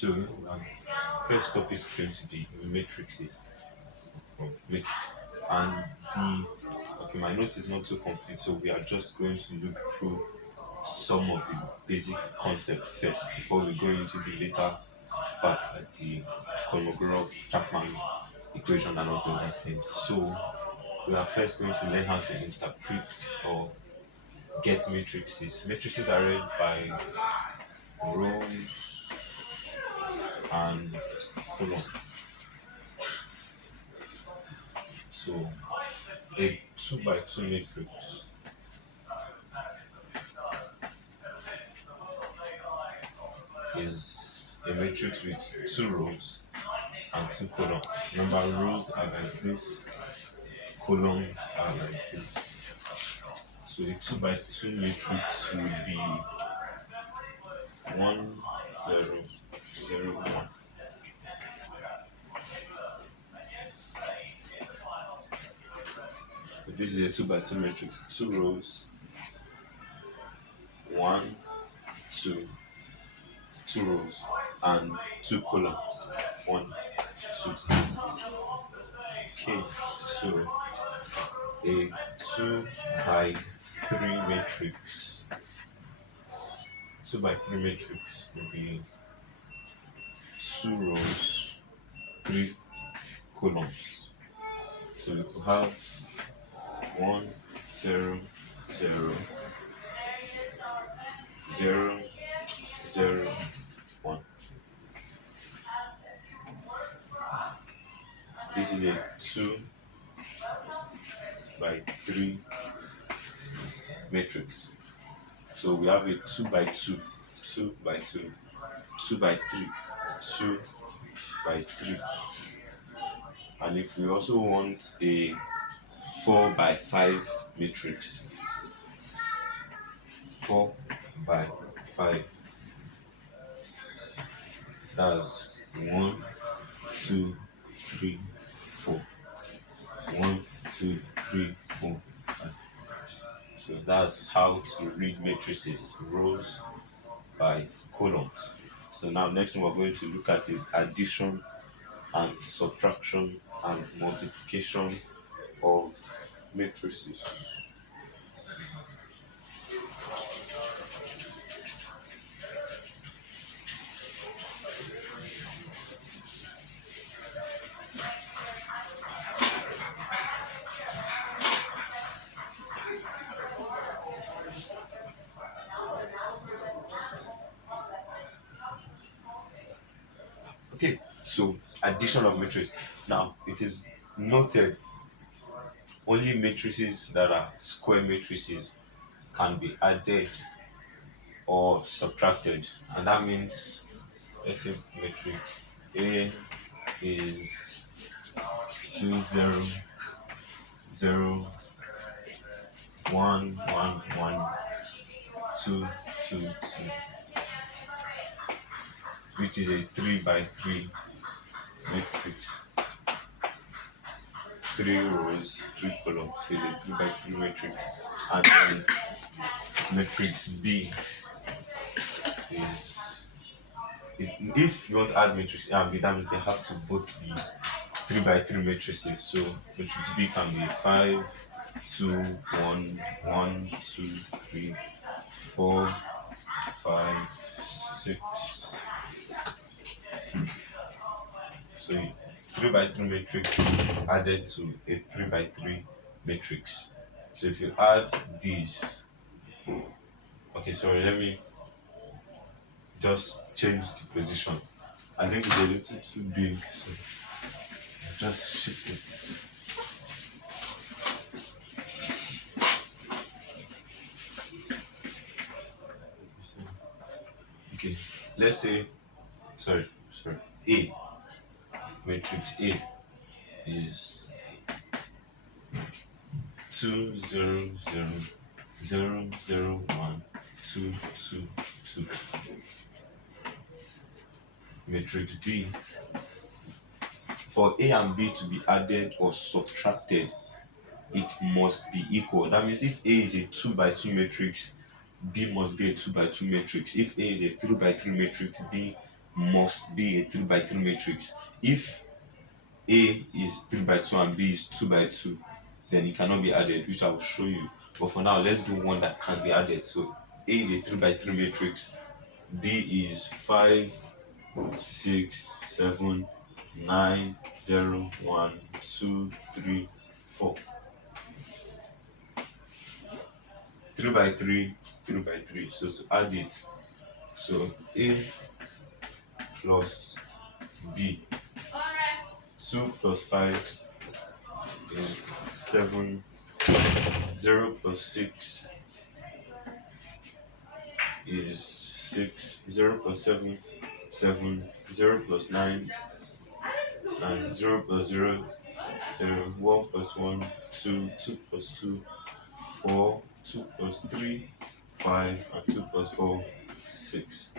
So, um, first topic is going to be matrices from matrix, and the okay, my note is not too complete, so we are just going to look through some of the basic concept first before we go into the later parts like the Kolmogorov Chapman equation and all those other things. So, we are first going to learn how to interpret or get matrices. Matrices are read by rows and columns. So a 2 by 2 matrix is a matrix with 2 rows and 2 columns. Remember, rows are like this, columns are like this. So a 2 by 2 matrix would be 1 0 0 1. So this is a 2 by 2 matrix, 2 rows, 1 2, 2 rows, and 2 columns, 1 2. Okay, so a 2 by 3 matrix, 2 by 3 matrix will be 2 rows, 3 columns. So we could have 1 0 0 0 0 1. This is a 2 by 3 matrix. So we have a 2 by 2, 2 by 2, 2 by 3, 2 by 3. And if we also want a 4 by 5 matrix, 4 by 5, that's 1 2 3 4, 1 2 3 4 5. So that's how to read matrices, rows by columns. So now next one we're going to look at is addition and subtraction and multiplication of matrices. Okay, so addition of matrices. Now it is noted only matrices that are square matrices can be added or subtracted, and that means let's say matrix A is 2 0 0 1 1 1 2 2 2, which is a 3 by 3 matrix. 3 rows, 3 columns. So it's a 3 by 3 matrix. And then matrix B is if you want to add matrix A and B, that means they have to both be 3 by 3 matrices. So matrix B can be 5 2 1 1 2 3 4 5 6. So 3 by 3 matrix added to a 3 by 3 matrix. So if you add these, okay, sorry, let me just change the position. I think it's a little too big, so I'll just shift it. Okay, let's say, sorry, A, matrix A is 2 0 0 0 0 1 2 2 2. Matrix B, for A and B to be added or subtracted, it must be equal. That means if A is a 2 by 2 matrix, B must be a 2 by 2 matrix. If A is a 3 by 3 matrix, B must be a 3 by 3 matrix. If A is 3 by 2 and B is 2 by 2, then it cannot be added, which I will show you. But for now, let's do one that can be added. So A is a 3 by 3 matrix, B is 5, 6, 7, 9, 0, 1, 2, 3, 4. 3 by 3, 3 by 3. So to add it, so A plus B, 2 plus 5 is 7, 0 plus 6 is 6, 0 plus 7, 7, 0 plus 9, 9, 0 plus 0, 0, 1 plus 1, 2, 2 plus 2, 4, 2 plus 3, 5, and 2 plus 4, 6.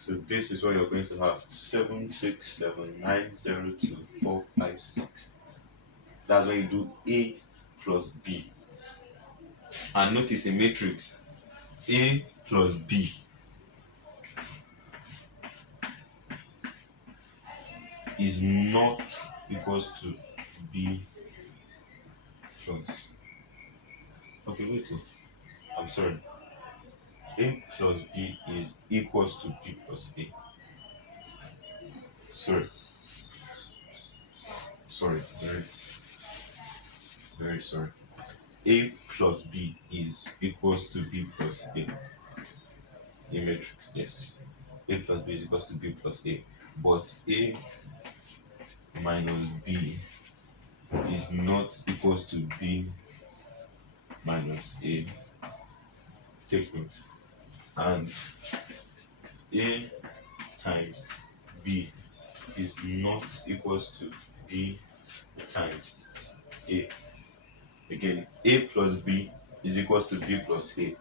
So this is what you're going to have: 7, 6, 7, 9, 0, 2, 4, 5, 6. That's when you do A plus B. And notice in matrix, A plus B is not equals to B plus. Okay, wait. I'm sorry. A plus B is equals to B plus A. Sorry. Sorry. Very sorry. A plus B is equals to B plus A. In matrix, yes. A plus B is equals to B plus A. But A minus B is not equals to B minus A. Take note. And A times B is not equals to B times A. Again, A plus B is equals to B plus A.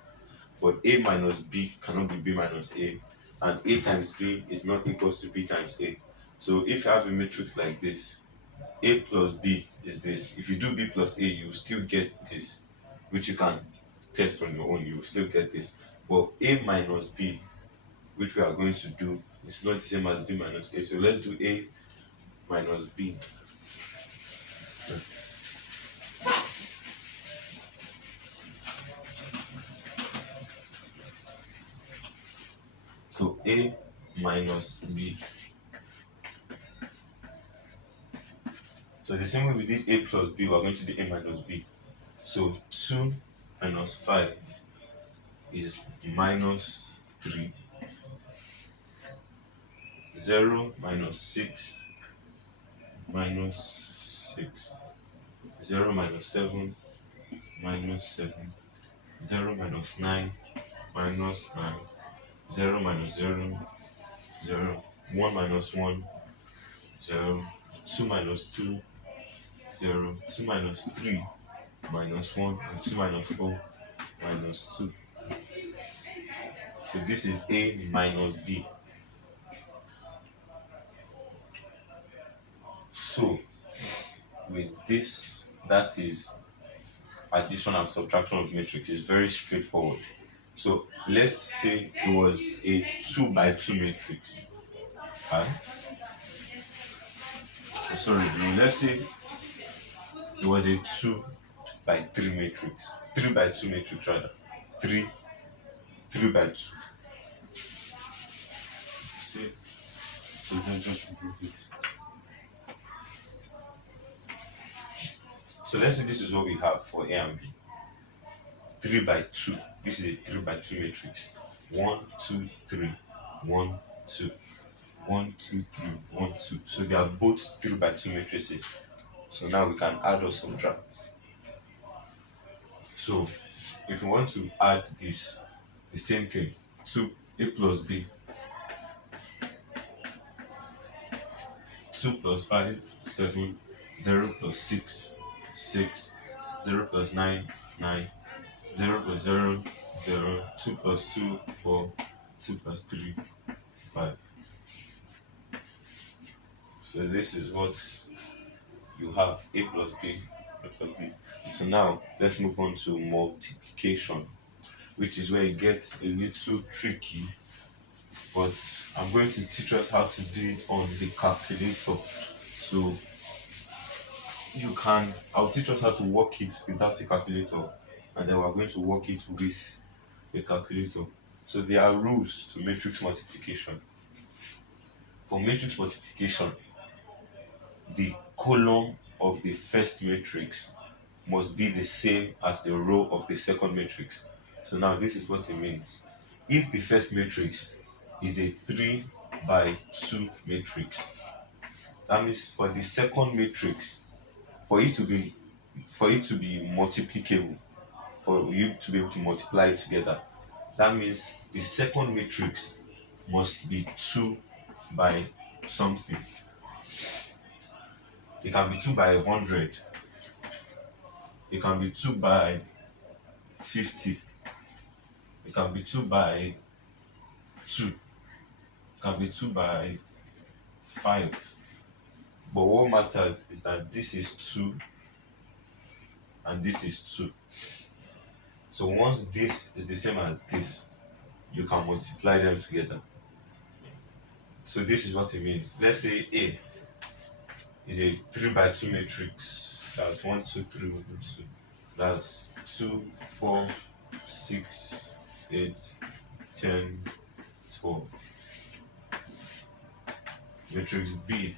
But A minus B cannot be B minus A. And A times B is not equals to B times A. So if you have a matrix like this, A plus B is this. If you do B plus A, you will still get this, which you can test on your own. You will still get this. But A minus B, which we are going to do, is not the same as B minus A. So let's do A minus B. So A minus B. So the same way we did A plus B, we're going to do A minus B. So 2 minus 5 is minus 3. 0 minus 6 minus 6. 0 minus 7 minus 7. 0 minus 9 minus 9. 0 minus 0, 0. 1 minus 1, 0. 2 minus 2, 0. 2 minus 3 minus 1, and 2 minus 4 minus 2. So this is A minus B. So with this, that is addition and subtraction of matrix. Is very straightforward. So let's say it was a 2 by 2 matrix. Right? Sorry, no, let's say it was a 2 by 3 matrix. 3 by 2 matrix rather. 3, 3 by 2. See? So then just remove this. So let's say this is what we have for A and B. 3 by 2. This is a 3 by 2 matrix. 1, 2, 3. 1, 2. 1, 2, 3. 1, 2. So they are both 3 by 2 matrices. So now we can add or subtract. So if we want to add this, the same thing, 2 A plus B, 2 plus 5, 7, 0 plus 6, 6, 0 plus 9, 9, 0 plus 0, 0, 2 plus 2, 4, 2 plus 3, 5. So this is what you have: A plus B, A plus B. So now let's move on to multiplication, which is where it gets a little tricky. but I'm going to teach us how to do it on the calculator. So I'll teach us how to work it without a calculator, and then we're going to work it with a calculator. So there are rules to matrix multiplication. For matrix multiplication, the column of the first matrix must be the same as the row of the second matrix. So now this is what it means. If the first matrix is a 3 by 2 matrix, that means for the second matrix, for it to be multiplicable, for you to be able to multiply it together, that means the second matrix must be 2 by something. It can be 2 by 100, it can be 2 by 50, it can be 2 by 2, it can be 2 by 5. But what matters is that this is 2 and this is 2. So once this is the same as this, you can multiply them together. So this is what it means. Let's say A is a 3 by 2 matrix. That's 1, 2, 3, 1, 2. That's 2, 4, 6, 8, 10, 12. Matrix B,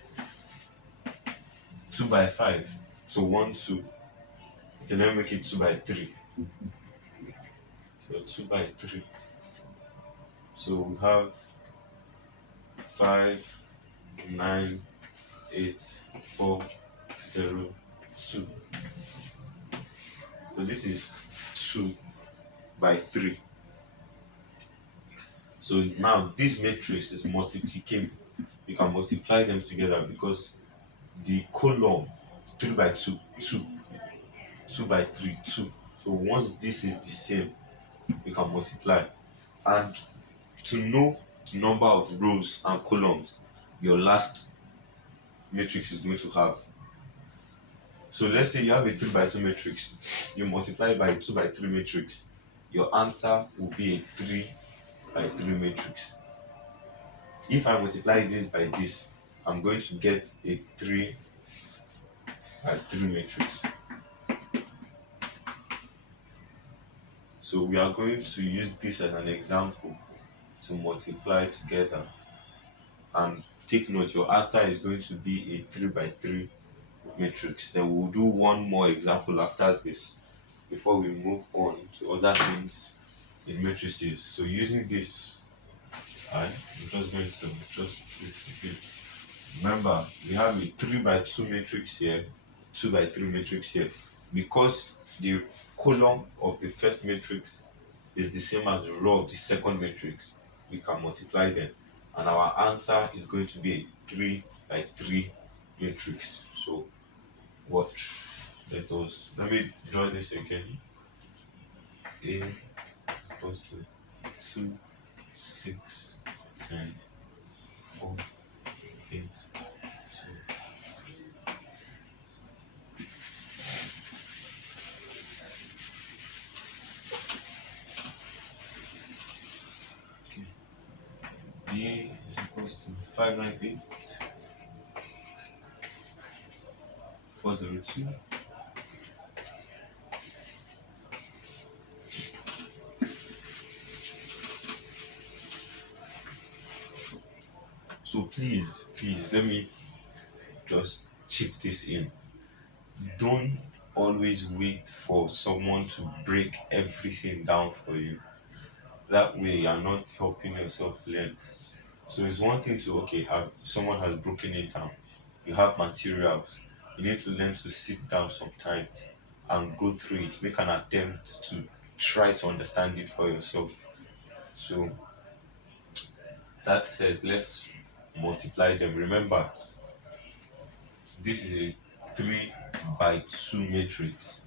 2 by 5. So 1, 2. You can then make it 2 by 3. So 2 by 3. So we have 5, 9, 8, 4, 0, 2. So this is 2 by 3. So now this matrix is multiplicable. You can multiply them together because the column 3 by 2, 2, 2 by 3, 2. So once this is the same, you can multiply. And to know the number of rows and columns your last matrix is going to have. So let's say you have a 3 by 2 matrix, you multiply it by a 2 by 3 matrix, your answer will be a 3 by 3 matrix. If I multiply this by this, I'm going to get a 3 by 3 matrix. So we are going to use this as an example to multiply together. And take note, your answer is going to be a 3 by 3 matrix. Then we'll do one more example after this before we move on to other things in matrices. So using this, I'm just going to just this again. Remember, we have a 3 by 2 matrix here, 2 by 3 matrix here. Because the column of the first matrix is the same as the row of the second matrix, we can multiply them. And our answer is going to be a 3 by 3 matrix. So watch. Let me draw this again. A equals to 2, 6, 10, 4, 8, 2. Okay. B is equals to 598, 402. So please, let me just chip this in. Don't always wait for someone to break everything down for you. That way, you're not helping yourself learn. So it's one thing to, okay, someone has broken it down. You have materials. You need to learn to sit down sometimes and go through it. Make an attempt to try to understand it for yourself. So that said, let's multiply them. Remember, this is a 3 by 2 matrix.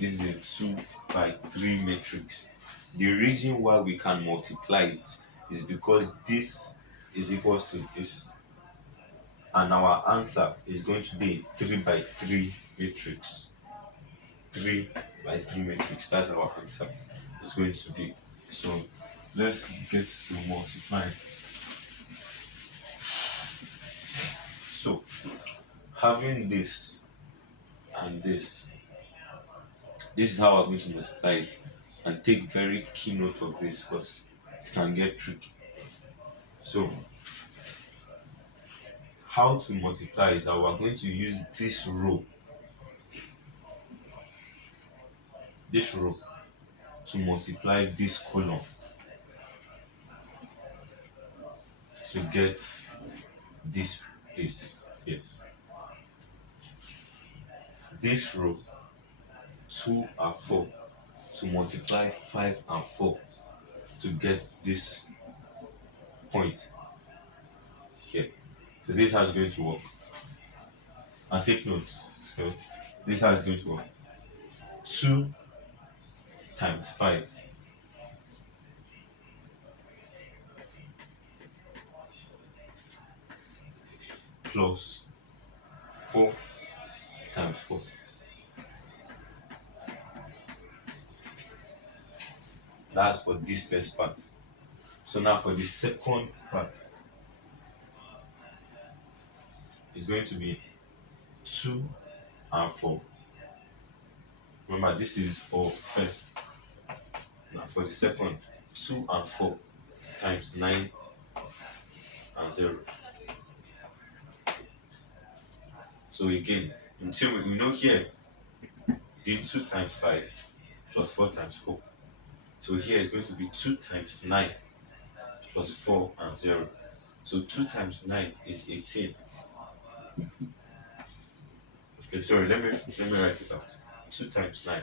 This is a 2 by 3 matrix. The reason why we can multiply it is because this is equals to this, and our answer is going to be a 3 by 3 matrix. 3 by 3 matrix, that's our answer. It's going to be. So let's get to multiplying. So having this and this is how I'm going to multiply it. And take very key note of this because it can get tricky. So how to multiply is that we're going to use this row to multiply this column to get this place here. This row 2 and 4 to multiply 5 and 4 to get this point here. So this is how it's going to work. And take note. So this is how it's going to work. 2 times 5 plus 4 times 4. That's for this first part. So now for the second part, it's going to be 2 and 4. Remember, this is for first. Now for the second, 2 and 4 times 9 and 0. So again, until we know here, the 2 times 5 plus 4 times 4. So here is going to be 2 times 9 plus 4 and 0. So 2 times 9 is 18. Okay, sorry, let me write it out. 2 times 9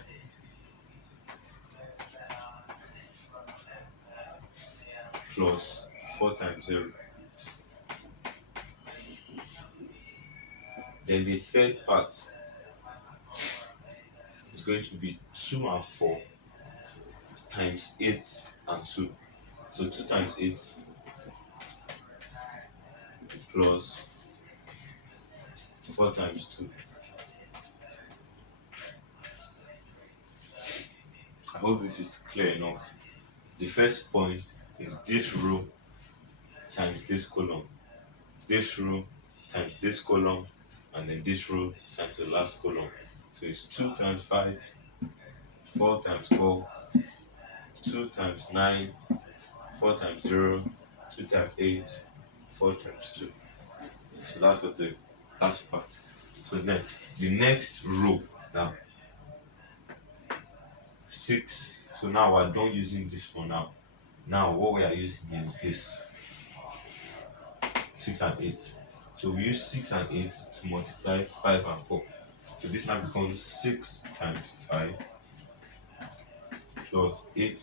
plus 4 times 0. Then the third part is going to be 2 and 4 times 8 and 2. So 2 times 8 plus 4 times 2. I hope this is clear enough. The first point is this row times this column, this row times this column, and then this row times the last column. So it's 2 times 5, 4 times 4, 2 times 9, 4 times 0, 2 times 8, 4 times 2. So that's for the last part. So next, the next row now, 6. So now we're done using this one now. Now what we are using is this 6 and 8. So we use 6 and 8 to multiply 5 and 4. So this now becomes 6 times 5 plus 8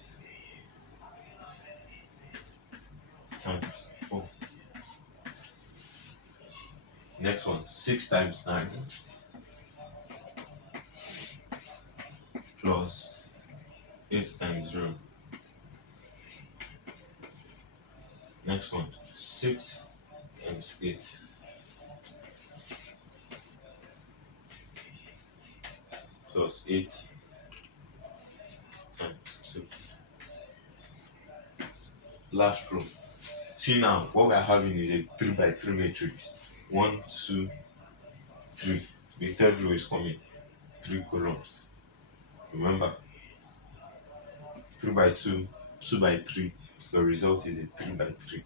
times 4. Next one, 6 times 9 plus 8 times 0. Next one, 6 times 8 plus 8 times 2. Last row. See now, what we are having is a 3 by 3 matrix. 1, 2, 3. The third row is coming. 3 columns. Remember, 3 by 2, 2 by 3. The result is a 3 by 3.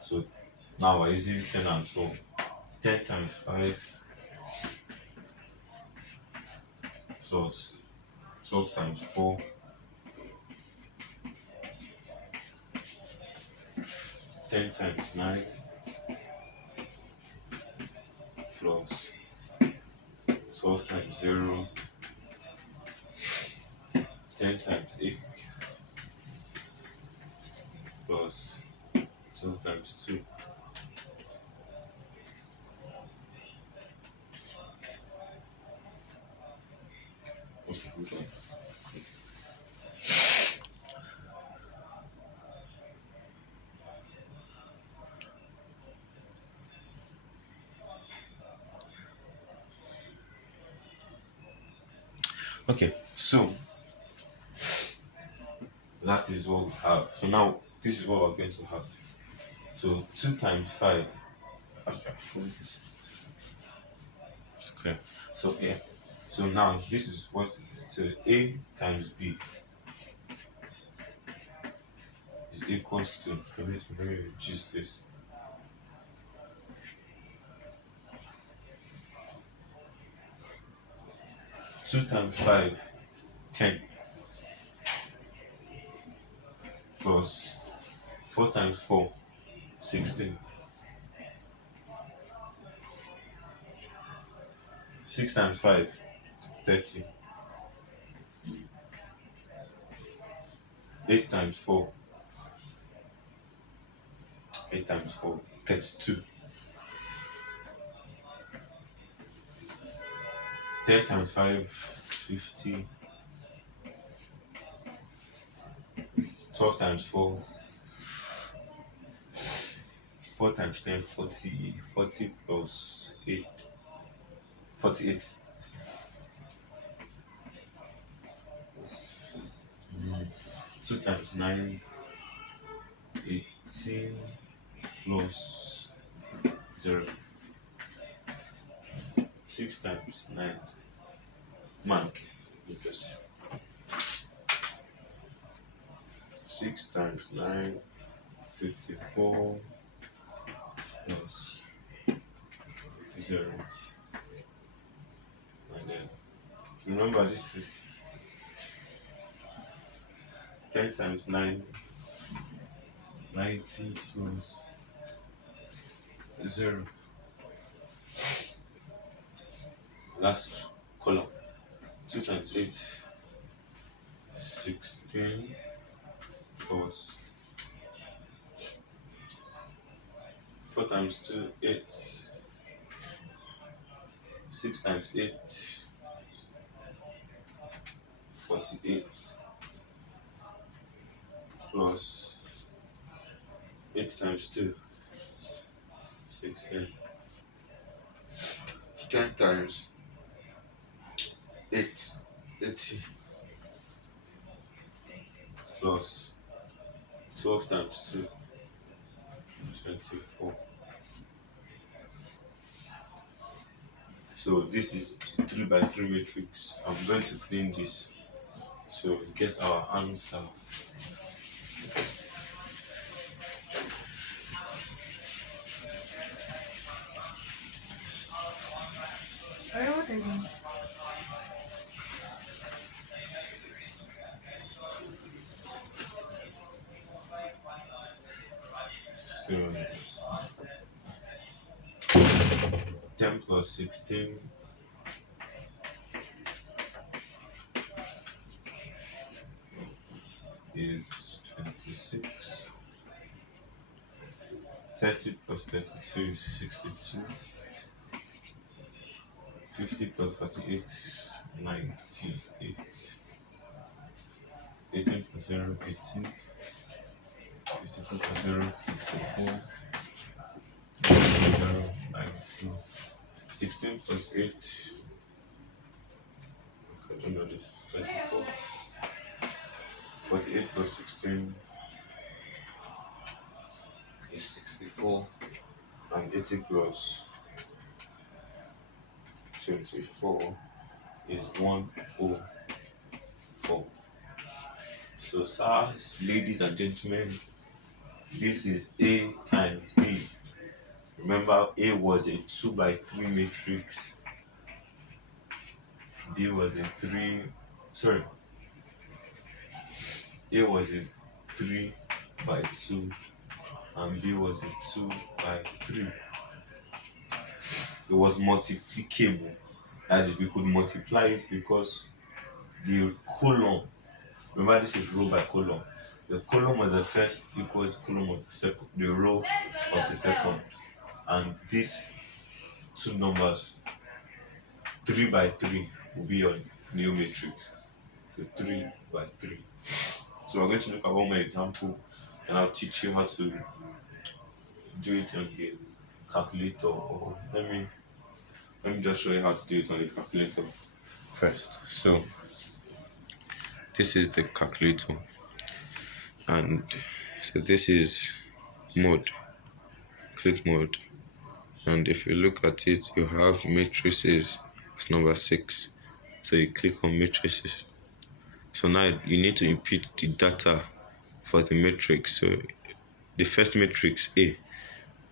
So now we're using 10 and 12. 10 times 5 plus 12 times 4 10 times 9 plus 12 times 0 10 times 8 plus 12 times 2. Okay, hold on. Okay, so that is what we have. So now This is what we're going to have. So 2 times 5. It's clear. So yeah. So now this is what, so A times B is equals to, let me reduce this. 2 times 5, 10, plus 4 times 4, 16. 6 times 5, 30. 8 times 4, 8 times 4, 32. 10 times 5, 50. 12 times 4, 4 times 10, 40. 40 plus 8, 48. 2 times 9, 18 plus 0. 6 times 9. Man, just 6 times 9, 54 plus 0. And then remember, this is 10 times 9, 90 plus 0. Last column. 2 times 8, 16 plus 4 times 2, 8. 6 times 8, 48 plus 8 times 2, 16. 10 times 8, 80 plus 12 times 2, 24. So this is 3 by 3 matrix. I'm going to clean this so we get our answer. What is it? So 10 plus 16 is 26. 30 plus 32 is 62. 50 plus 48 is 98. 18 plus 0, 18. 54 plus 0, 54. 0, 19. 16 plus 8, I don't know this, 24. 48 plus 16 is 64. And 80 plus 24 is 104. So, sirs, ladies and gentlemen, this is A times B. Remember, A was a 2 by 3 matrix. B was a 3. Sorry. A was a 3 by 2 and B was a 2 by 3. It was multiplicable. That is, we could multiply it because the column, remember this is row by column. The column of the first equals the column of the second, the row of the second. And these two numbers, 3 by 3, will be your new matrix. So 3 by 3. So we're going to look at one more example and I'll teach you how to do it on the calculator. Or let me just show you how to do it on the calculator first. So this is the calculator and So this is mode, click mode. And if you look at it, you have matrices. It's number 6. So you click on matrices. So now you need to input the data for the matrix. So the first matrix A,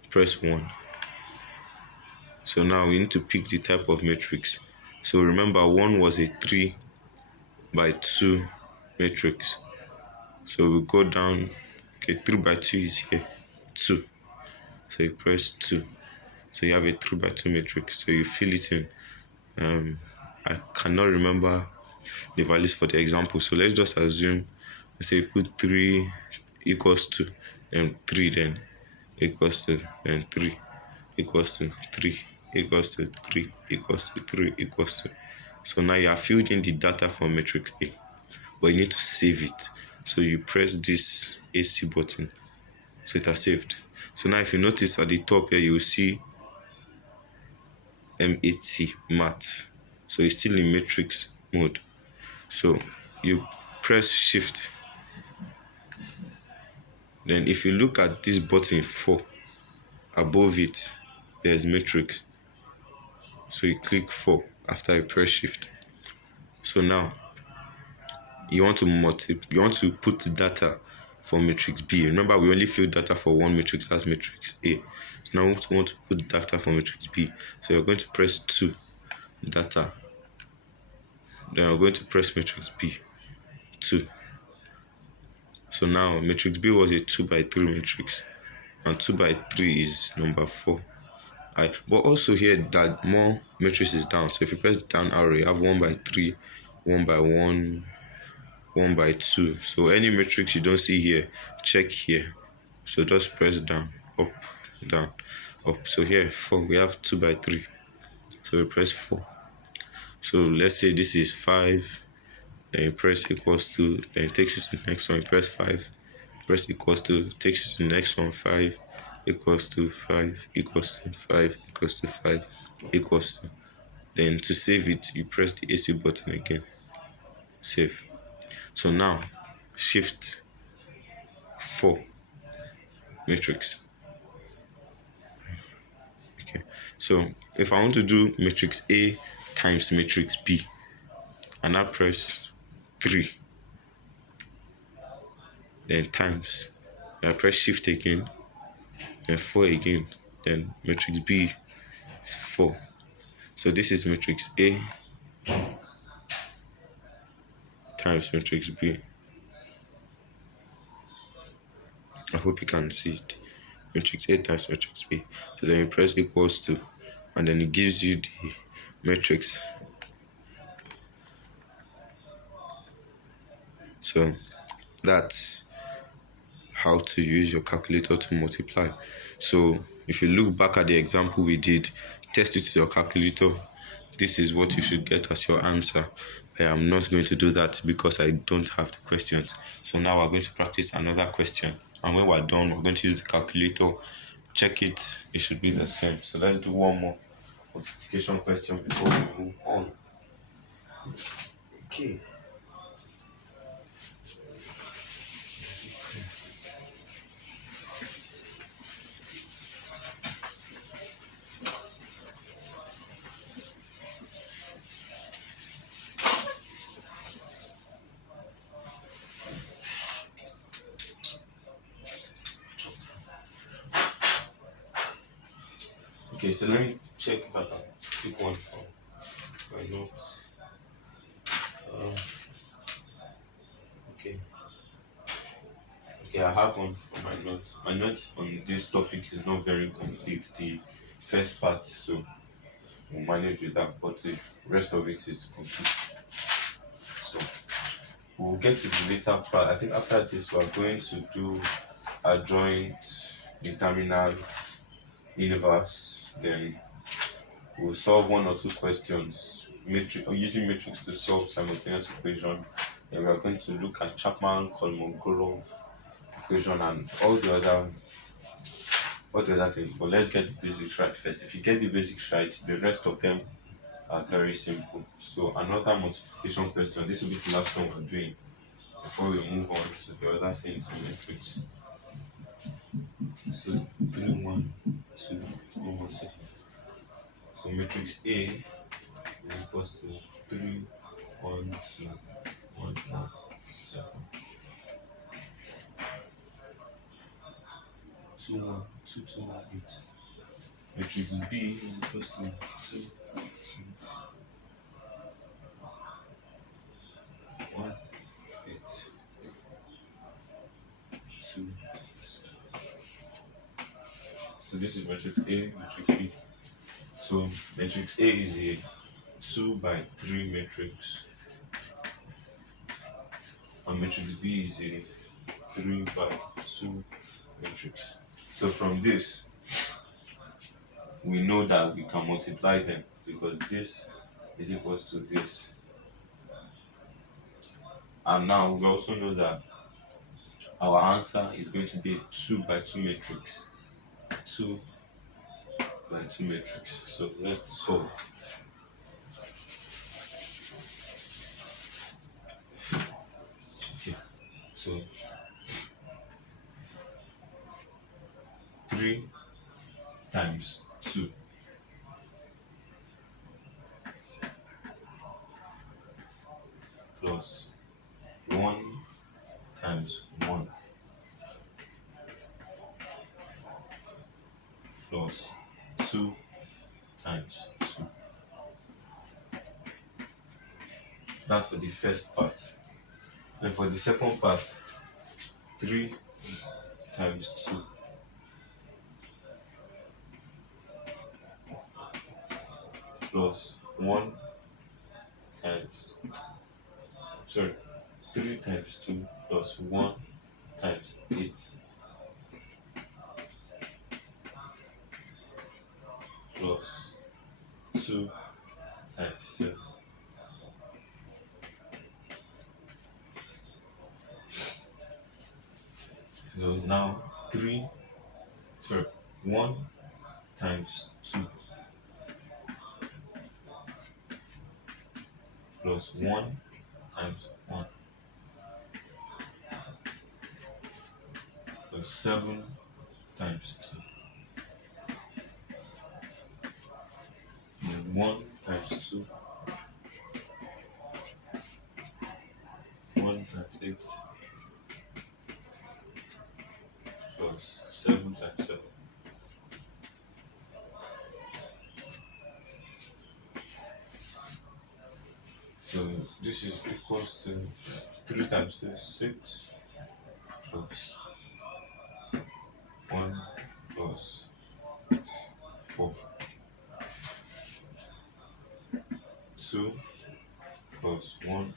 press 1. So now we need to pick the type of matrix. So remember, 1 was a 3 by 2 matrix. So we go down. Okay, 3 by 2 is here, 2. So you press 2. So you have a 3 by 2 matrix. So you fill it in. I cannot remember the values for the example. So let's just assume, let's say put 3 equals to, and 3 then equals to, and 3 equals to 3 equals to 3 equals to 3 equals to. So now you have filled in the data for matrix A, but you need to save it. So you press this AC button. So it has saved. So now if you notice at the top here, you will see mat. So it's still in matrix mode. So you press shift. Then if you look at this button 4, above it, there's matrix. So you click 4 after you press shift. So now you want to put the data for matrix B. Remember, we only fill data for one matrix, that's matrix A. So now we want to put data for matrix B. So you're going to press 2 data. Then we're going to press matrix B 2. So now matrix B was a 2 by 3 matrix, and 2 by 3 is number 4. But also here that more matrices down. So if you press the down arrow, you have 1 by 3, 1 by 1, 1 by 2. So any matrix you don't see here, check here. So just press down, up, down, up. So here 4, we have 2 by 3. So we press 4. So let's say this is 5. Then you press equals to, then it takes you to the next one. You press 5, press equals to, takes you to the next one. 5 equals to 5 equals to 5 equals to 5 equals to. Then to save it, you press the AC button again. Save. So now shift 4 matrix. Okay. So if I want to do matrix A times matrix B, and I press 3, then times, I press shift again, then 4 again, then matrix B is 4. So this is matrix A times matrix B. I hope you can see it. Matrix A times matrix B. So then you press equals to, and then it gives you the matrix. So that's how to use your calculator to multiply. So if you look back at the example we did, test it with your calculator. This is what you should get as your answer. I am not going to do that because I don't have the questions. So now we're going to practice another question. And when we're done, we're going to use the calculator. Check it. It should be the same. So let's do one more multiplication question before we move on. Okay. Okay, so let me check if I can pick one from my notes. Okay. Okay, I have one from my notes. My notes on this topic is not very complete. The first part, so we'll manage with that, but the rest of it is complete. So we'll get to the later part. I think after this, we're going to do adjoint, determinants, inverse, then we'll solve one or two questions using matrix to solve simultaneous equation. Then we are going to look at Chapman-Kolmogorov equation and all the other things. But let's get the basics right first. If you get the basics right, the rest of them are very simple. So another multiplication question. This will be the last one we're doing before we move on to the other things in matrix. So 3, 1, 2, 1, 7. So matrix A is equals to 3, 1, 2, 1, 1, 7. 2, 1, 2, 2, 1, 8. Matrix B is equals to 2, 2, 1, 8, 2, 7. So this is matrix A, matrix B. So matrix A is a 2 by 3 matrix, and matrix B is a 3 by 2 matrix. So from this, we know that we can multiply them because this is equals to this. And now we also know that our answer is going to be a 2 by 2 matrix. 2 by 2 matrix. So let's solve. Okay. So 3 times 2 plus 1 times 1 plus 2 times 2. That's for the first part. And for the second part, 3 times 2 plus 1 times, sorry, 3 times 2 plus 1 times 8 plus 2 times 7. So now 1 times 2 plus 1 times 1 plus 7 times 2. And 1 times 2, 1 times 8 plus 7 times 7. So this is equals to 3 times 2 is 6 plus 1 plus 4. 2 plus 1